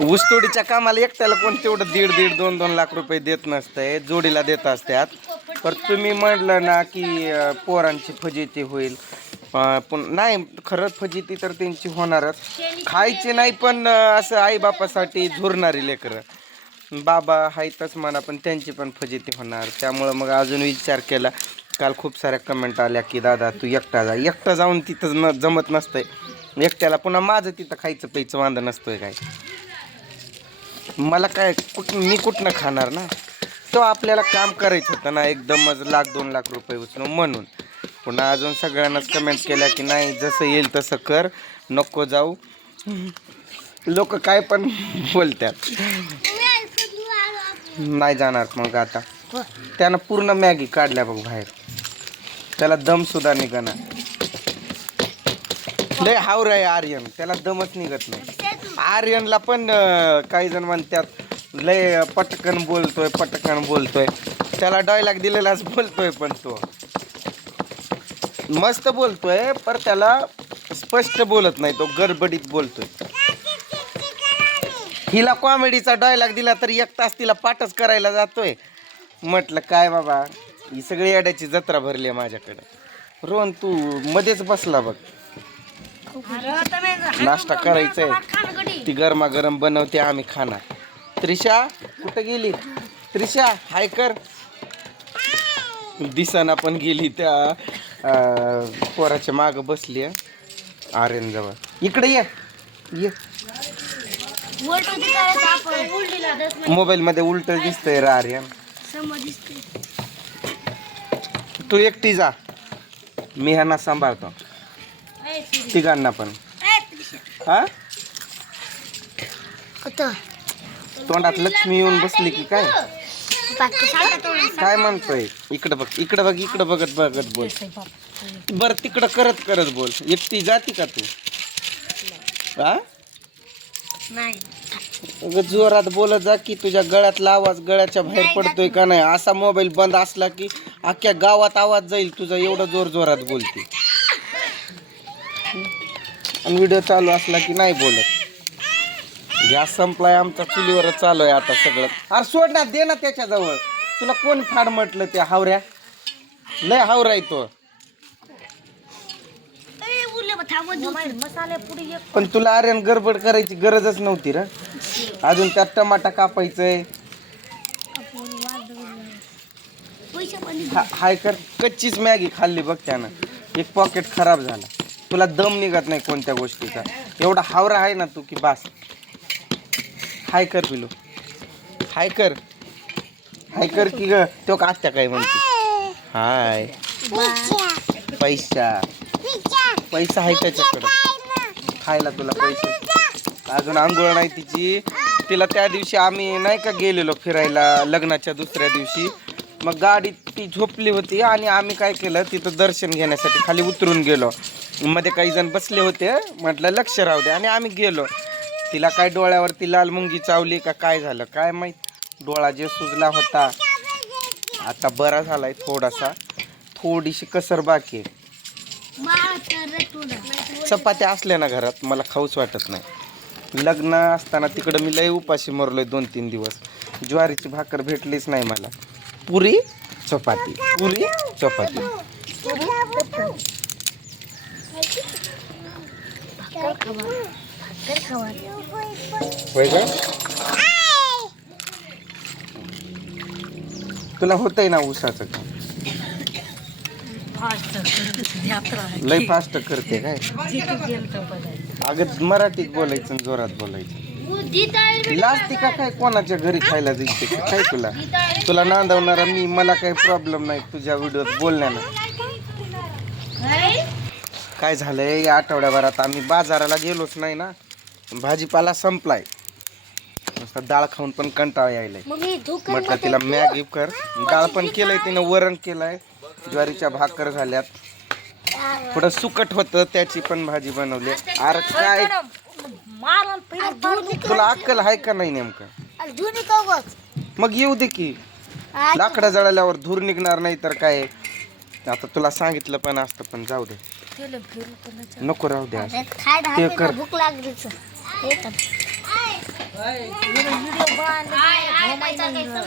ऊसतोडीच्या कामाला एकट्याला कोण तेवढं दीड दीड दोन दोन लाख रुपये देत नसतंय जोडीला देत असतात पर तुम्ही म्हटलं ना की पोरांची फजिती होईल. पण नाही खरंच फजिती तर त्यांची होणारच. खायची नाही पण असं आईबापासाठी झुरणारी लेकरं. बाबा हायतच म्हणा पण त्यांची पण फजिती होणार. त्यामुळं मग अजून विचार केला. काल खूप साऱ्या कमेंट आल्या की दादा तू एकटा जा. एकटा जाऊन तिथं न जमत नसतंय. एकट्याला पुन्हा माझं तिथं खायचं प्यायचं वांदा नसतोय काय? मला काय कुठ मी कुठनं खाणार ना? तो आपल्याला काम करायचं होतं ना एकदमच लाख दोन लाख रुपये उचलून म्हणून. पुन्हा अजून सगळ्यांनाच कमेंट केल्या की नाही जसं येईल तसं कर नको जाऊ. लोक काय पण बोलतात. नाही जाणार मग आता. त्यानं पूर्ण मॅगी काढल्या बघ बाहेर. त्याला दम सुद्धा निघना. लय हावर आहे आर्यन. त्याला दमच निघत नाही. आर्यनला पण अं, काही जण म्हणतात लय पटकन बोलतोय पटकन बोलतोय. त्याला डायलॉग दिलेलाच बोलतोय पण तो. मस्त बोलतोय पर त्याला स्पष्ट बोलत नाही तो गडबडीत बोलतोय. हिला कॉमेडीचा डॉयलॉग दिला तर एक तास तिला पाठच करायला जातोय. म्हटलं काय बाबा ही सगळी अड्याची जत्रा भरली आहे माझ्याकडं. रोहन तू मध्येच बसला बघ. नाश्ता करायचा आहे ती गरमागरम बनवते आम्ही खाणार त्रिशा कुठं गेली? त्रिशा हाय कर. दिसाना पण गेली त्या पोराच्या माग बसली आहे आर्यन जवळ. इकडे ये. ये. मोबाईल मध्ये उलट दिसतंय रा आर्यन. तू एकटी जा. मी ह्यांना सांभाळतो. तिघांना पण. हा? तोंडात लक्ष्मी येऊन बसली की काय? काय म्हणतोय? इकडं बघ इकडं बघ इकडं बघत बघत बोल. बर तिकडं करत करत बोल. एकटी जाती का तू? हा? अगं जोरात बोलत जा की तुझ्या गळ्यातला आवाज गळ्याच्या बाहेर पडतोय का नाही. असा मोबाईल बंद असला की अख्ख्या गावात आवाज जाईल तुझा. एवढं जोर जोरात बोलते. आणि व्हिडिओ चालू असला की नाही बोलत. गॅस संपलाय आमचा चुलीवरच चालू आहे आता सगळं. अरे सोड ना दे ना त्याच्याजवळ. तुला कोण फाड म्हटलं त्या हावऱ्या? लय हावरा आहे तो. पण तुला आर्यन गडबड करायची गरजच नव्हती र. अजून त्यात टमाटा कापायचंय. हाय कर. कच्चीच मॅगी खाल्ली बघ त्यानं. एक पॉकेट खराब झाला. तुला दम निघत नाही कोणत्या गोष्टीचा. एवढा हावरा आहे ना तू की बास. हाय कर पिलो. हाय कर. हाय कर की ग. तो का आत्या काय म्हणते? हाय. पैसा. पैसा आहे त्याच्याकडं. खायला तुला पैसे. अजून आंघोळ नाही तिची. तिला त्या दिवशी आम्ही नाही का गेलेलो फिरायला लग्नाच्या दुसऱ्या दिवशी. मग गाडी ती झोपली होती आणि आम्ही काय केलं तिथं दर्शन घेण्यासाठी खाली उतरून गेलो. मध्ये काही जण बसले होते म्हटलं लक्ष राहू दे. आणि आम्ही गेलो. तिला काय डोळ्यावरती लाल मुंगी चावली का काय झालं काय माहीत? डोळा जे सुजला होता. आता बरा झालाय थोडासा. थोडीशी कसर बाकी आहे. चपात्या असल्या ना घरात मला खाऊच वाटत नाही. लग्न असताना तिकडं मी लय उपाशी मरलोय दोन तीन दिवस. ज्वारीची भाकर भेटलीच नाही मला. पुरी चपाती. पुरी चपाती. होय का तुला होतंय ना ऊसाचं काम? आहे लय फास्ट करते काय? अगं मराठीत बोलायचं जोरात बोलायचं. लाजती का काय कोणाच्या घरी खायला जायचे? का काय तुला? तुला नांदवणारा मी मला काही प्रॉब्लेम नाही तुझ्या व्हिडिओत बोलण्यानं. काय? झालंय? या आठवड्याभरात आम्ही बाजाराला गेलोच नाही ना. भाजीपाला संपलाय. डाळ खाऊन पण कंटाळा यायलाय. म्हटलं तिला मॅगी कर. डाळ पण केलंय तिनं वरण केलंय. ज्वारीच्या भाकर झाल्यात. पुढं सुकट होतं त्याची पण भाजी बनवली. अरे काय? मारून तुला अक्कल आहे का नाही नेमकं? मग येऊ दे की. लाकडं जळाल्यावर धूर निघणार नाही तर काय? आता तुला सांगितलं पण असतं पण जाऊ दे. नको राहू दे असं. ते कर. भूक लागली व्हिडिओ बनवला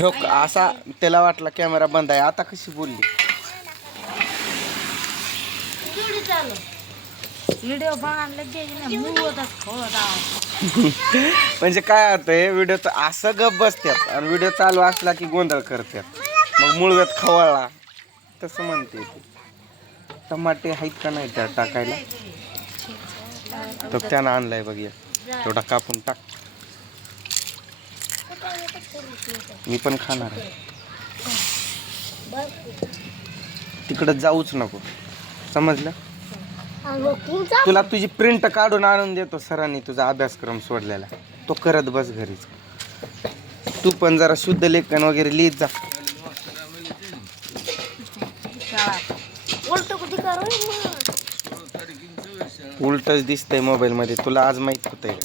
हो का, असा त्याला वाटला कॅमेरा बंद आहे. आता कशी बोलली? व्हिडिओ म्हणजे काय होतंय व्हिडिओचं असं गप बसतात आणि व्हिडिओ चालू असला की गोंधळ करतात मग मुळगत खवळला तसं म्हणते टमाटे आहेत का नाही त्या टाकायला? तर त्यानं आणलाय बघ या तेवढा कापून टाक. मी पण खाणार आहे. तिकडं जाऊच नको. समजलं? तुला तुझी प्रिंट काढून आणून देतो सरांनी तुझा अभ्यासक्रम सोडलेला. तो करत बस घरीच. तू पण जरा शुद्ध लेखन वगैरे लिहित जा. उलटच दिसतंय मोबाईल मध्ये तुला आज माहीत होतंय.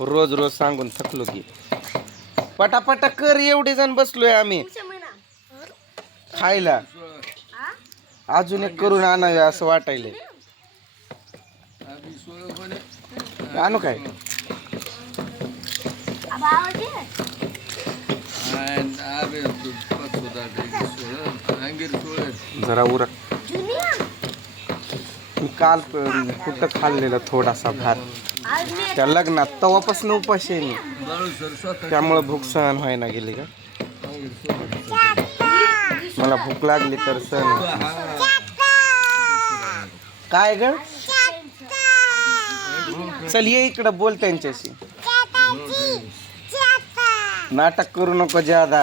रोज रोज सांगून थकलो की. पटापटा कर एवढे जण बसलोय आम्ही. खायला. अजून एक करून आणावे असं वाटायलंय. आणू काय? जरा उरक मी काल कुठं खाल्लेलं थोडासा भात. त्या लग्नात तवापासून उपाशी आहे मी. त्यामुळं भूक सहन व्हायला गेली का? मला भूक लागली तर सहन. काय ग? चल ये इकडं बोल त्यांच्याशी. नाटक करू नको ज्यादा.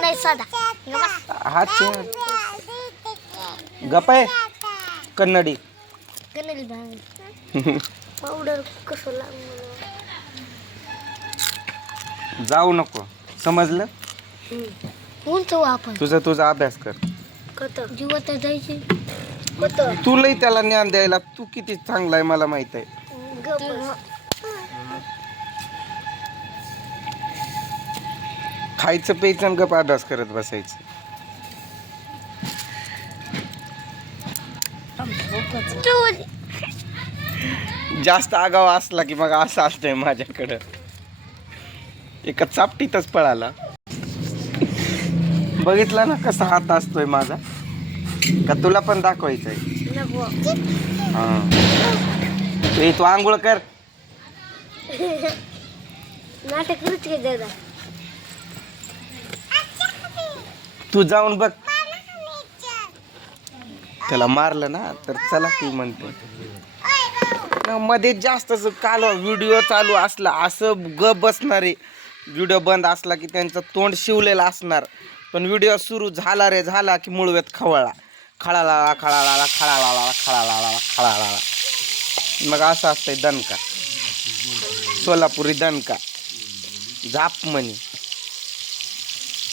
नाही साधा. हा चेहरा गप आहे कन्नडी. पावडर कसं जाऊ नको. समजलं? कोणतं आपण. तुझा तुझा अभ्यास कर. जीवत जायची. तुलाही त्याला ज्ञान द्यायला तू किती चांगला आहे मला माहीत आहे. खायचं प्यायचं गप अभ्यास करत बसायचं. जास्त आगाव असला की मग असं असतंय माझ्याकडं. एका चापटीतच पळाला. बघितला ना कसा हात असतोय माझा? का तुला पण दाखवायचंय? हा. ए, तू आंघोळ कर नाटक करूच घे दादा तू जाऊन बघ त्याला मारलं ना तर चला तू म्हणते मध्ये जास्त काल व्हिडिओ चालू असला असं ग बसणारे व्हिडिओ बंद असला की त्यांचं तोंड शिवलेलं असणार पण व्हिडिओ सुरू झाला रे झाला की मुळव्यात खवळला खळाला खळाला खळाला खळाला खळाला मग असं असतंय दणका. सोलापुरी दणका. झाप म्हणे.